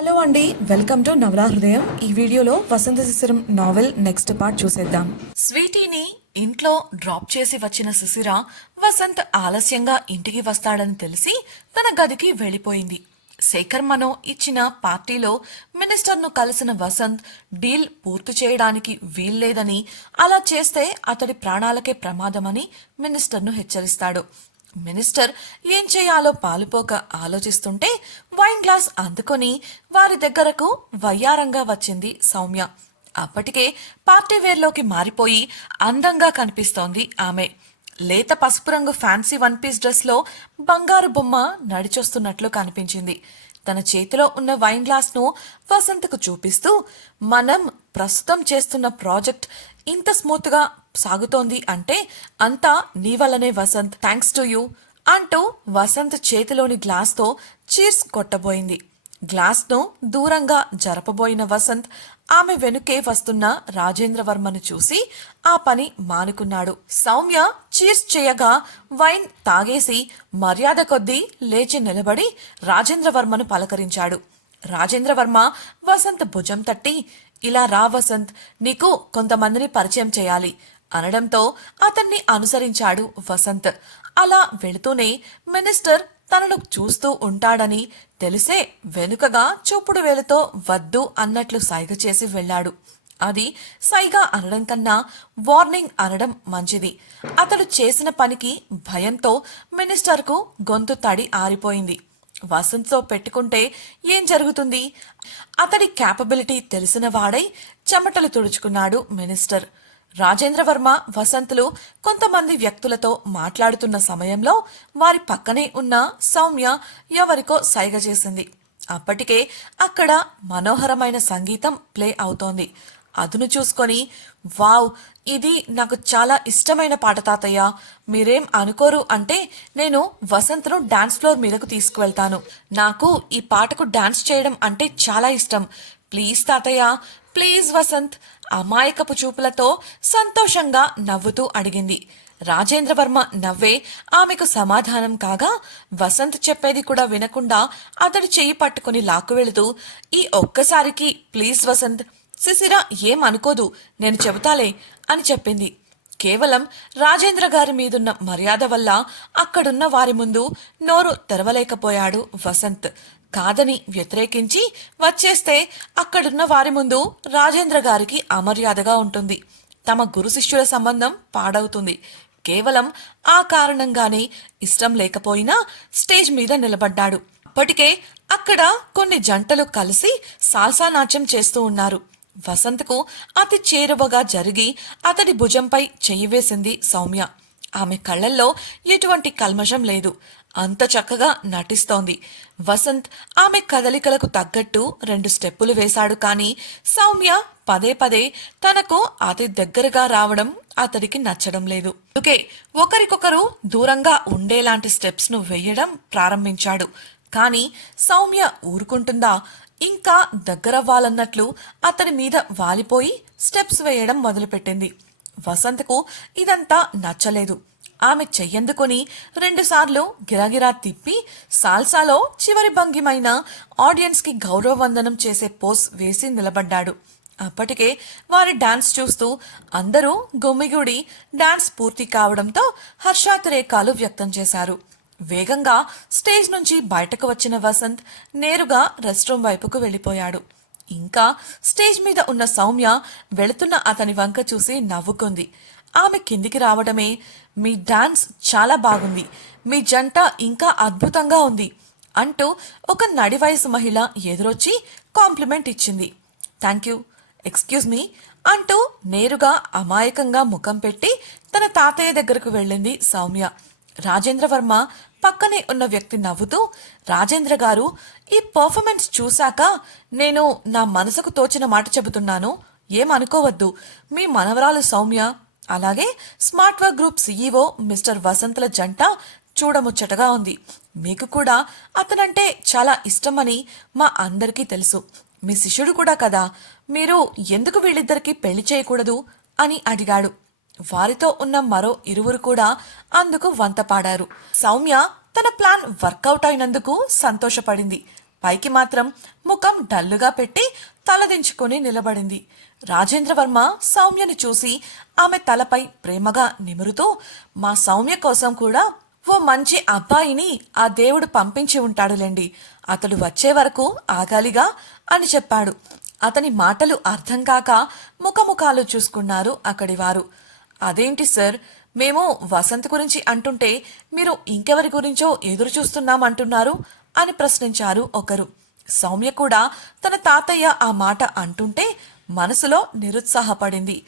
Hello అండి welcome to నవలా హృదయం. ఈ వీడియోలో Vasanta Shishiram novel next part చూసేద్దాం. స్వీటీని ఇంట్లో డ్రాప్ చేసి వచ్చిన శిశిర వసంత్ ఆలస్యంగా ఇంటికి వస్తాడని తెలిసి తన గదికి వెళ్ళిపోయింది. శేఖర్ మనో ఇచ్చిన పార్టీలో మినిస్టర్ను కలిసిన వసంత్ డీల్ పూర్తి చేయడానికి వీల్లేదని అలా చేస్తే అతడి ప్రాణాలకే ప్రమాదమని మినిస్టర్ను హెచ్చరిస్తాడు. మినిస్టర్ ఏం చేయాలో పాలుపోక ఆలోచిస్తుంటే వైన్ గ్లాస్ అందుకొని వారి దగ్గరకు వయ్యారంగా వచ్చింది సౌమ్య. అప్పటికే పార్టీ వేర్లోకి మారిపోయి అందంగా కనిపిస్తోంది ఆమె. లేత పసుపు రంగు ఫ్యాన్సీ వన్ పీస్ డ్రెస్లో బంగారు బొమ్మ నడిచొస్తున్నట్లు కనిపించింది. తన చేతిలో ఉన్న వైన్ గ్లాస్ను వసంతకు చూపిస్తూ మనం ప్రస్తుతం చేస్తున్న ప్రాజెక్ట్ ఇంత స్మూత్గా సాగుతోంది అంటే అంతా నీ వల్లనే వసంత్ థ్యాంక్స్ టు యూ అంటూ వసంత్ చేతిలోని గ్లాస్తో చీర్స్ కొట్టబోయింది. గ్లాస్ను దూరంగా జరపబోయిన వసంత్ ఆమె వెనుకే వస్తున్న రాజేంద్రవర్మను చూసి ఆ పని మానుకున్నాడు. సౌమ్య చీర్స్ చేయగా వైన్ తాగేసి మర్యాద కొద్దీ లేచి నిలబడి రాజేంద్రవర్మను పలకరించాడు. రాజేంద్రవర్మ వసంత్ భుజం తట్టి ఇలా రా వసంత్ నీకు కొంతమందిని పరిచయం చేయాలి. అనడంతో అతన్ని అనుసరించాడు వసంత్. అలా వెళుతూనే మినిస్టర్ తనను చూస్తూ ఉంటాడని తెలిసే వెనుకగా చూపుడు వేలతో వద్దు అన్నట్లు సైగ చేసి వెళ్ళాడు. అది సైగా అనడం కన్నా వార్నింగ్ అనడం మంచిది. అతడు చేసిన పనికి భయంతో మినిస్టర్కు గొంతు తడి ఆరిపోయింది. వసంత్తో పెట్టుకుంటే ఏం జరుగుతుంది? అతడి క్యాపబిలిటీ తెలిసిన వాడై చెమటలు తుడుచుకున్నాడు మినిస్టర్. రాజేంద్రవర్మ వసంతులు కొంతమంది వ్యక్తులతో మాట్లాడుతున్న సమయంలో వారి పక్కనే ఉన్న సౌమ్య ఎవరికో సైగ చేసింది. అప్పటికే అక్కడ మనోహరమైన సంగీతం ప్లే అవుతోంది. అదును చూసుకొని వావ్ ఇది నాకు చాలా ఇష్టమైన పాట తాతయ్య. మీరేం అనుకోరు అంటే నేను వసంత్ను డాన్స్ ఫ్లోర్ మీదకు తీసుకువెళ్తాను. నాకు ఈ పాటకు డాన్స్ చేయడం అంటే చాలా ఇష్టం. ప్లీజ్ తాతయ్య ప్లీజ్ వసంత్ అమాయకపు చూపులతో సంతోషంగా నవ్వుతూ అడిగింది. రాజేంద్రవర్మ నవ్వే ఆమెకు సమాధానం కాగా వసంత్ చెప్పేది కూడా వినకుండా అతడు చెయ్యి పట్టుకుని లాక్కు వెళుతూ ఈ ఒక్కసారికి ప్లీజ్ వసంత్ శిశిర ఏం అనుకోదు నేను చెబుతాలే అని చెప్పింది. కేవలం రాజేంద్ర గారి మీదున్న మర్యాద వల్ల అక్కడున్న వారి ముందు నోరు తెరవలేకపోయాడు వసంత్. కాదని వ్యతిరేకించి వచ్చేస్తే అక్కడున్న వారి ముందు రాజేంద్ర గారికి అమర్యాదగా ఉంటుంది. తమ గురు శిష్యుల సంబంధం పాడవుతుంది. కేవలం ఆ కారణంగానే ఇష్టం లేకపోయినా స్టేజ్ మీద నిలబడ్డాడు. అప్పటికే అక్కడ కొన్ని జంటలు కలిసి సాల్సా నాట్యం చేస్తూ ఉన్నారు. వసంత్కు అతి చేరువగా జరిగి అతడి భుజంపై చెయ్యి వేసింది సౌమ్య. ఆమె కళ్ళల్లో ఎటువంటి కల్మషం లేదు. అంత చక్కగా నటిస్తోంది. వసంత్ ఆమె కదలికలకు తగ్గట్టు రెండు స్టెప్పులు వేశాడు కానీ సౌమ్య పదే పదే తనకు అతి దగ్గరగా రావడం అతడికి నచ్చడం లేదు. ఓకే ఒకరికొకరు దూరంగా ఉండేలాంటి స్టెప్స్ను వేయడం ప్రారంభించాడు. కానీ సౌమ్య ఊరుకుంటుందా? ఇంకా దగ్గరవ్వాలన్నట్లు అతడి మీద వాలిపోయి స్టెప్స్ వేయడం మొదలుపెట్టింది. వసంత్కు ఇదంతా నచ్చలేదు. ఆమె చెయ్యందుకొని రెండుసార్లు గిరాగిరా తిప్పి సాల్సాలో చివరి భంగిమైన ఆడియన్స్కి గౌరవ వందనం చేసే పోస్ వేసి నిలబడ్డాడు. అప్పటికే వారి డాన్స్ చూస్తూ అందరూ గుమ్మిగూడి డాన్స్ పూర్తి కావడంతో హర్షాతిరేకాలు వ్యక్తం చేశారు. వేగంగా స్టేజ్ నుంచి బయటకు వచ్చిన వసంత్ నేరుగా రెస్ట్ రూమ్ వైపుకు వెళ్ళిపోయాడు. ఇంకా స్టేజ్ మీద ఉన్న సౌమ్య వెళుతున్న అతని వంక చూసి నవ్వుకుంది. ఆమె కిందికి రావడమే. మీ డాన్స్ చాలా బాగుంది. మీ జంట ఇంకా అద్భుతంగా ఉంది అంటూ ఒక నడి వయసు మహిళ ఎదురొచ్చి కాంప్లిమెంట్ ఇచ్చింది. Thank you. ఎక్స్క్యూజ్ మీ అంటూ నేరుగా అమాయకంగా ముఖం పెట్టి తన తాతయ్య దగ్గరకు వెళ్ళింది సౌమ్య. రాజేంద్రవర్మ పక్కనే ఉన్న వ్యక్తి నవ్వుతూ రాజేంద్ర గారు ఈ పర్ఫార్మెన్స్ చూశాక నేను నా మనసుకు తోచిన మాట చెబుతున్నాను. ఏమనుకోవద్దు. మీ మనవరాలు సౌమ్య అలాగే smart work group CEO mister వసంతుల జంట చూడముచ్చటగా ఉంది. మీకు కూడా అతనంటే చాలా ఇష్టమని మా అందరికీ తెలుసు. మీ శిష్యుడు కూడా కదా. మీరు ఎందుకు వీళ్ళిద్దరికీ పెళ్ళి చేయకూడదు? అని అడిగాడు. వారితో ఉన్న మరో ఇరువురు కూడా అందుకు వంత పాడారు సౌమ్య తన ప్లాన్ వర్కౌట్ అయినందుకు సంతోషపడింది. పైకి మాత్రం ముఖం డల్లుగా పెట్టి తలదించుకొని నిలబడింది. రాజేంద్రవర్మ సౌమ్యని చూసి ఆమె తలపై ప్రేమగా నిమురుతూ మా సౌమ్య కోసం కూడా ఓ మంచి అబ్బాయిని ఆ దేవుడు పంపించి ఉంటాడులేండి. అతడు వచ్చే వరకు ఆగాలిగా అని చెప్పాడు. అతని మాటలు అర్థం కాక ముఖముఖాలు చూసుకున్నారు అక్కడి వారు. అదేంటి సార్ మేము వసంత్ గురించి అంటుంటే మీరు ఇంకెవరి గురించో ఎదురు చూస్తున్నామంటున్నారు. అని ప్రశ్నించారు ఒకరు. సౌమ్య కూడా తన తాతయ్య ఆ మాట అంటుంటే మనసులో నిరుత్సాహపడింది.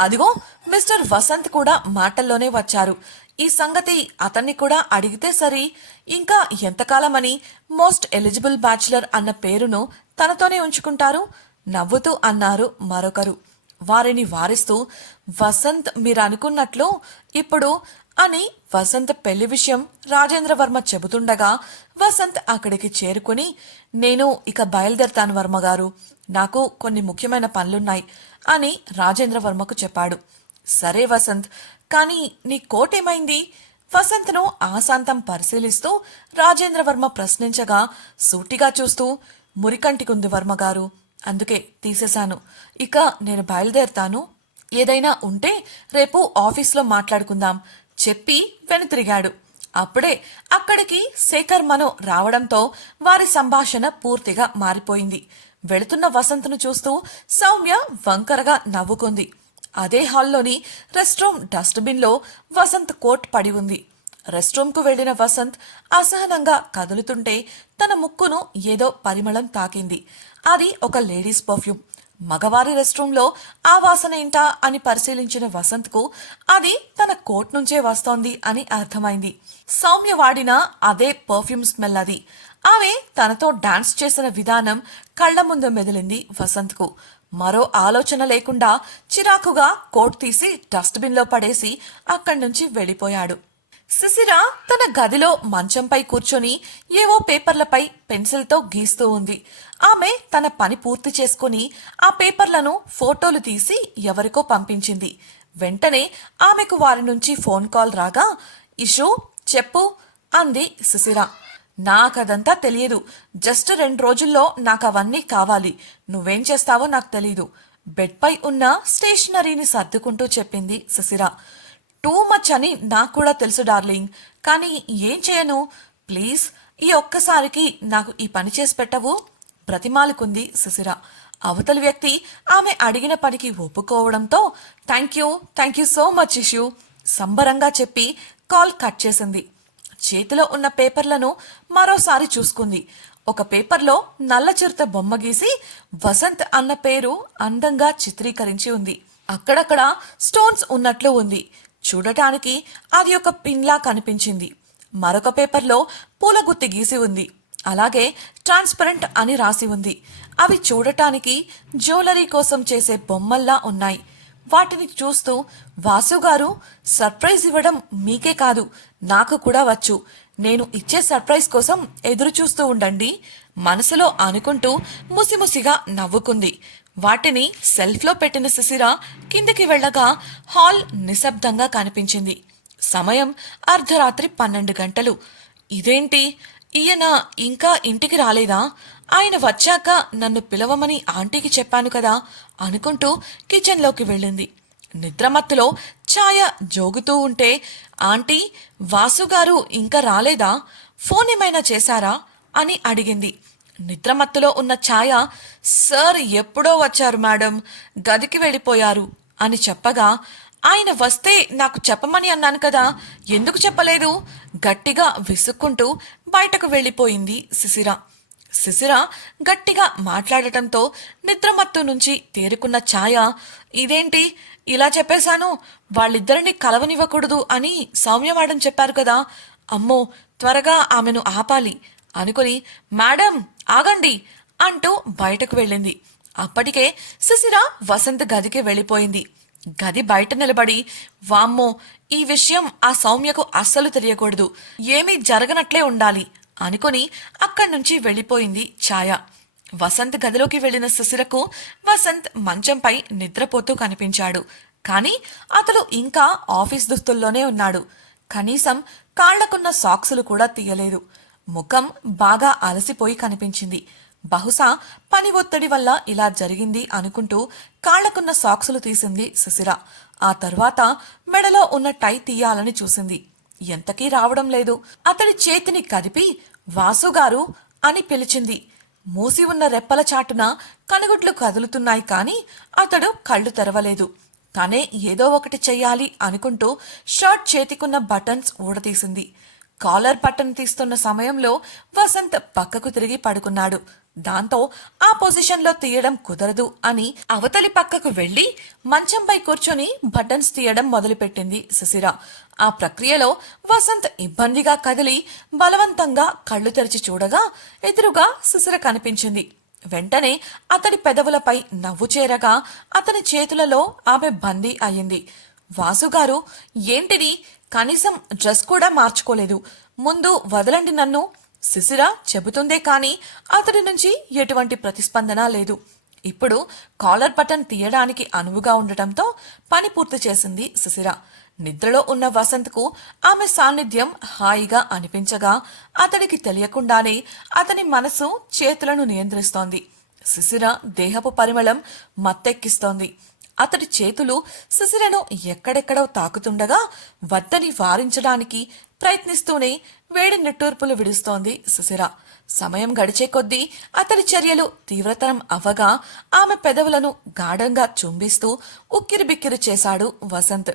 అదిగో మిస్టర్ వసంత్ కూడా మాటల్లోనే వచ్చారు. ఈ సంగతి అతన్ని కూడా అడిగితే సరి ఇంకా ఎంతకాలమని మోస్ట్ ఎలిజిబుల్ బ్యాచులర్ అన్న పేరును తనతోనే ఉంచుకుంటారు? నవ్వుతూ అన్నారు మరొకరు. వారిని వారిస్తూ వసంత్ మీరు అనుకున్నట్లు ఇప్పుడు అని వసంత్ పెళ్ళి విషయం రాజేంద్రవర్మ చెబుతుండగా వసంత్ అక్కడికి చేరుకుని నేను ఇక బయలుదేరతాను వర్మగారు నాకు కొన్ని ముఖ్యమైన పనులున్నాయి అని రాజేంద్రవర్మకు చెప్పాడు. సరే వసంత్ కానీ నీ కోటేమైంది వసంత్ను ఆశాంతం పరిశీలిస్తూ రాజేంద్రవర్మ ప్రశ్నించగా సూటిగా చూస్తూ మురికంటికుంది వర్మగారు అందుకే తీసేశాను. ఇక నేను బయలుదేరతాను. ఏదైనా ఉంటే రేపు ఆఫీస్లో మాట్లాడుకుందాం. చెప్పి వెనుతిరిగాడు. అప్పుడే అక్కడికి శేఖర్ మనో రావడంతో వారి సంభాషణ పూర్తిగా మారిపోయింది. వెళుతున్న వసంత్ను చూస్తూ సౌమ్య వంకరగా నవ్వుకుంది. అదే హాల్లోని రెస్ట్రూమ్ డస్ట్బిన్లో వసంత్ కోట్ పడి ఉంది. రెస్ట్రూమ్కు వెళ్ళిన వసంత్ అసహనంగా కదులుతుంటే తన ముక్కును ఏదో పరిమళం తాకింది. అది ఒక లేడీస్ పర్ఫ్యూమ్. మగవారి రెస్ట్రూమ్లో ఆ వాసన ఏంటా అని పరిశీలించిన వసంత్కు అది తన కోట్ నుంచే వస్తోంది అని అర్థమైంది. సౌమ్య వాడిన అదే పర్ఫ్యూమ్ స్మెల్ అది. ఆమె తనతో డాన్స్ చేసిన విధానం కళ్ళ ముందు మెదిలింది వసంత్కు. మరో ఆలోచన లేకుండా చిరాకుగా కోట్ తీసి డస్ట్బిన్లో పడేసి అక్కడి నుంచి వెళ్ళిపోయాడు. శిశిర తన గదిలో మంచంపై కూర్చొని ఏవో పేపర్లపై పెన్సిల్తో గీస్తూ ఉంది. ఆమె తన పని పూర్తి చేసుకుని ఆ పేపర్లను ఫోటోలు తీసి ఎవరికో పంపించింది. వెంటనే ఆమెకు వారి నుంచి ఫోన్ కాల్ రాగా ఇషు చెప్పు అంది శిశిర నాకదంతా తెలియదు. జస్ట్ రెండు రోజుల్లో నాకు అవన్నీ కావాలి. నువ్వేం చేస్తావో నాకు తెలీదు. బెడ్పై ఉన్న స్టేషనరీని సర్దుకుంటూ చెప్పింది శిశిర టూ మచ్ అని నాకు కూడా తెలుసు డార్లింగ్ కానీ ఏం చేయను? ప్లీజ్ ఈ ఒక్కసారికి నాకు ఈ పని చేసి పెట్టవు. బ్రతిమాలుకుంది శిశిర అవతలి వ్యక్తి ఆమె అడిగిన పనికి ఒప్పుకోవడంతో thank you thank you so much issue సంబరంగా చెప్పి కాల్ కట్ చేసింది. చేతిలో ఉన్న పేపర్లను మరోసారి చూసుకుంది. ఒక పేపర్లో నల్ల చిరుత బొమ్మ గీసి వసంత్ అన్న పేరు అందంగా చిత్రీకరించి ఉంది. అక్కడక్కడ స్టోన్స్ ఉన్నట్లు ఉంది. చూడటానికి అది ఒక పిన్లా కనిపించింది. మరొక పేపర్లో పూల గుత్తి గీసి ఉంది. అలాగే ట్రాన్స్పరెంట్ అని రాసి ఉంది. అవి చూడటానికి జ్యువెలరీ కోసం చేసే బొమ్మల్లా ఉన్నాయి. వాటిని చూస్తూ వాసు గారు సర్ప్రైజ్ ఇవ్వడం మీకే కాదు నాకు కూడా వచ్చు. నేను ఇచ్చే సర్ప్రైజ్ కోసం ఎదురు చూస్తూ ఉండండి మనసులో అనుకుంటూ ముసిముసిగా నవ్వుకుంది. వాటిని సెల్ఫ్లో పెట్టిన శిశిర కిందికి వెళ్ళగా హాల్ నిశ్శబ్దంగా కనిపించింది. సమయం అర్ధరాత్రి పన్నెండు గంటలు. ఇదేంటి? ఈయన ఇంకా ఇంటికి రాలేదా? ఆయన వచ్చాక నన్ను పిలవమని ఆంటీకి చెప్పాను కదా అనుకుంటూ కిచెన్లోకి వెళ్ళింది. నిద్రమత్తులో ఛాయ జోగుతూ ఉంటే ఆంటీ వాసుగారు ఇంకా రాలేదా? ఫోన్ ఏమైనా చేశారా? అని అడిగింది. నిద్రమత్తులో ఉన్న ఛాయ సార్ ఎప్పుడో వచ్చారు మేడం గదికి వెళ్ళిపోయారు అని చెప్పగా ఆయన వస్తే నాకు చెప్పమని అన్నాను కదా ఎందుకు చెప్పలేదు? గట్టిగా విసుక్కుంటూ బయటకు వెళ్ళిపోయింది శిశిర. శిశిర గట్టిగా మాట్లాడటంతో నిద్రమత్తు నుంచి తేరుకున్న ఛాయ ఇదేంటి ఇలా చెప్పేశాను వాళ్ళిద్దరిని కలవనివ్వకూడదు అని సౌమ్యవాడం చెప్పారు కదా. అమ్మో త్వరగా ఆమెను ఆపాలి అనుకుని మేడం ఆగండి అంటూ బయటకు వెళ్ళింది. అప్పటికే సుశిర వసంత్ గదికి వెళ్ళిపోయింది. గది బయట నిలబడి వామ్మో ఈ విషయం ఆ సౌమ్యకు అస్సలు తెలియకూడదు. ఏమీ జరగనట్లే ఉండాలి అనుకుని అక్కడి నుంచి వెళ్ళిపోయింది ఛాయ. వసంత్ గదిలోకి వెళ్ళిన సుశిరకు వసంత్ మంచంపై నిద్రపోతూ కనిపించాడు. కానీ అతడు ఇంకా ఆఫీస్ దుస్తుల్లోనే ఉన్నాడు. కనీసం కాళ్ళకున్న సాక్సులు కూడా తీయలేదు. ముఖం బాగా అలసిపోయి కనిపించింది. బహుశా పని ఒత్తిడి వల్ల ఇలా జరిగింది అనుకుంటూ కాళ్ళకున్న సాక్సులు తీసింది సుశిర. ఆ తర్వాత మెడలో ఉన్న టై తీయాలని చూసింది. ఎంతకీ రావడం లేదు. అతడి చేతిని కదిపి వాసుగారు అని పిలిచింది. మూసి ఉన్న రెప్పల చాటున కనుగుట్లు కదులుతున్నాయి కాని అతడు కళ్ళు తెరవలేదు. తనే ఏదో ఒకటి చెయ్యాలి అనుకుంటూ షర్ట్ చేతికున్న బటన్స్ ఊడతీసింది. కాలర్ బటన్ తీస్తున్న సమయంలో వసంత్ పక్కకు తిరిగి పడుకున్నాడు. దాంతో ఆ పొజిషన్లో తీయడం కుదరదు అని అవతలి పక్కకు వెళ్ళి మంచంపై కూర్చొని బటన్స్ తీయడం మొదలుపెట్టింది సుశిర. ఆ ప్రక్రియలో వసంత్ ఇబ్బందిగా కదిలి బలవంతంగా కళ్ళు తెరిచి చూడగా ఎదురుగా సుశిర కనిపించింది. వెంటనే అతడి పెదవులపై నవ్వు చేరగా అతని చేతులలో ఆమె బందీ అయింది. వాసుగారు ఏంటిది? కనీసం డ్రెస్ కూడా మార్చుకోలేదు. ముందు వదలండి నన్ను. శిశిర చెబుతుందే కాని అతడి నుంచి ఎటువంటి ప్రతిస్పందన లేదు. ఇప్పుడు కాలర్ బటన్ తీయడానికి అనువుగా ఉండటంతో పని పూర్తి చేసింది శిశిర నిద్రలో ఉన్న వసంత్కు ఆమె సాన్నిధ్యం హాయిగా అనిపించగా అతడికి తెలియకుండానే అతని మనసు చేతులను నియంత్రిస్తోంది. శిశిర దేహపు పరిమళం మత్తెక్కిస్తోంది. అతడి చేతులు శిశిరను ఎక్కడెక్కడో తాకుతుండగా వద్దని వారించడానికి ప్రయత్నిస్తూనే వేడి నిట్టూర్పులు విడుస్తోంది శిశిర సమయం గడిచే కొద్దీ అతడి చర్యలు తీవ్రతరం అవ్వగా ఆమె పెదవులను గాఢంగా చుంబిస్తూ ఉక్కిరిబిక్కిరి చేశాడు వసంత్.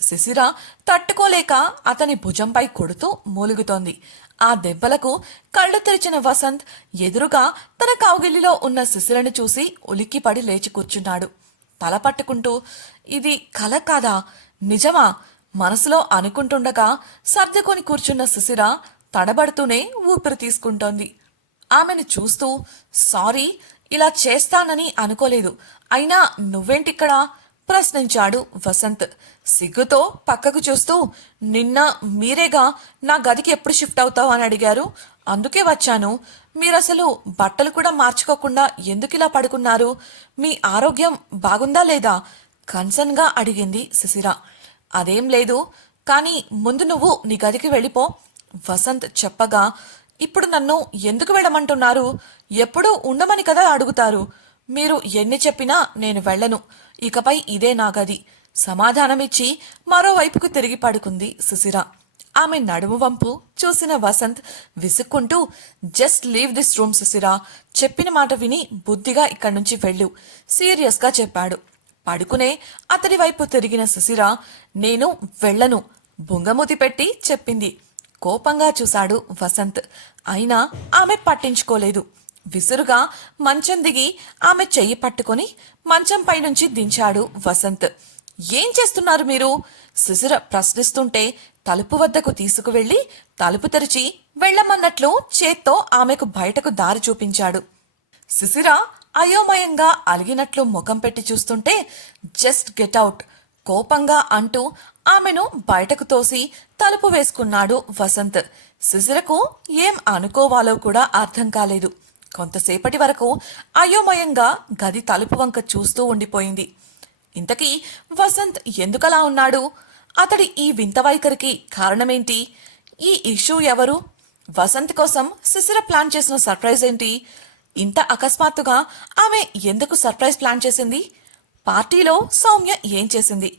శిశిర తట్టుకోలేక అతని భుజంపై కొడుతూ మూలుగుతోంది. ఆ దెబ్బలకు కళ్ళు తెరిచిన వసంత్ ఎదురుగా తన కౌగిలిలో ఉన్న శిశిరను చూసి ఉలిక్కిపడి లేచి కూర్చున్నాడు. తల పట్టుకుంటూ ఇది కల కాదా? నిజమా? మనసులో అనుకుంటుండగా సర్దుకొని కూర్చున్న శిశిర తడబడుతూనే ఊపిరి తీసుకుంటోంది. ఆమెను చూస్తూ సారీ ఇలా చేస్తానని అనుకోలేదు. అయినా నువ్వేంటిక్కడ? ప్రశ్నించాడు వసంత్. సిగ్గుతో పక్కకు చూస్తూ నిన్న మీరేగా? నా గదికి ఎప్పుడు షిఫ్ట్ అవుతావు? అని అడిగారు. అందుకే వచ్చాను. మీరసలు బట్టలు కూడా మార్చుకోకుండా ఎందుకిలా పడుకున్నారు? మీ ఆరోగ్యం బాగుందా లేదా? కన్సర్న్గా అడిగింది శిశిర అదేం లేదు. కానీ ముందు నువ్వు నీ గదికి వెళ్ళిపో. వసంత్ చెప్పగా ఇప్పుడు నన్ను ఎందుకు వెళ్ళమంటున్నారు? ఎప్పుడూ ఉండమని కదా అడుగుతారు. మీరు ఎన్ని చెప్పినా నేను వెళ్ళను. ఇకపై ఇదే నా గది. సమాధానమిచ్చి మరోవైపుకు తిరిగి పడుకుంది సుశిర ఆమె నడుము వంపు చూసిన వసంత్ విసుక్కుంటూ just leave this room Sushira. చెప్పిన మాట విని బుద్ధిగా ఇక్కడి నుంచి వెళ్ళు సీరియస్గా చెప్పాడు. పడుకునే అతడి వైపు తిరిగిన సుశిర నేను వెళ్ళను బుంగమూతి పెట్టి చెప్పింది. కోపంగా చూశాడు వసంత్. అయినా ఆమె పట్టించుకోలేదు. విసురుగా మంచం దిగి ఆమె చెయ్యి పట్టుకొని మంచంపై నుంచి దించాడు వసంత్. ఏం చేస్తున్నారు మీరు? శిశిర ప్రశ్నిస్తుంటే తలుపు వద్దకు తీసుకువెళ్ళి తలుపు తెరిచి వెళ్ళమన్నట్లు చేత్తో ఆమెకు బయటకు దారి చూపించాడు. శిశిర అయోమయంగా అలిగినట్లు ముఖం పెట్టి చూస్తుంటే జస్ట్ గెట్ అవుట్ కోపంగా అంటూ ఆమెను బయటకు తోసి తలుపు వేసుకున్నాడు వసంత్. శిశిరకు ఏం అనుకోవాలో కూడా అర్థం కాలేదు. కొంతసేపటి వరకు అయోమయంగా గది తలుపు వంక చూస్తూ ఉండిపోయింది. ఇంతకీ వసంత్ ఎందుకలా ఉన్నాడు? అతడి ఈ వింత వైఖరికి కారణమేంటి? ఈ ఇష్యూ ఎవరు? వసంత్ కోసం శిశిర ప్లాన్ చేసిన సర్ప్రైజ్ ఏంటి? ఇంత అకస్మాత్తుగా ఆమె ఎందుకు సర్ప్రైజ్ ప్లాన్ చేసింది? పార్టీలో సౌమ్య ఏం చేసింది?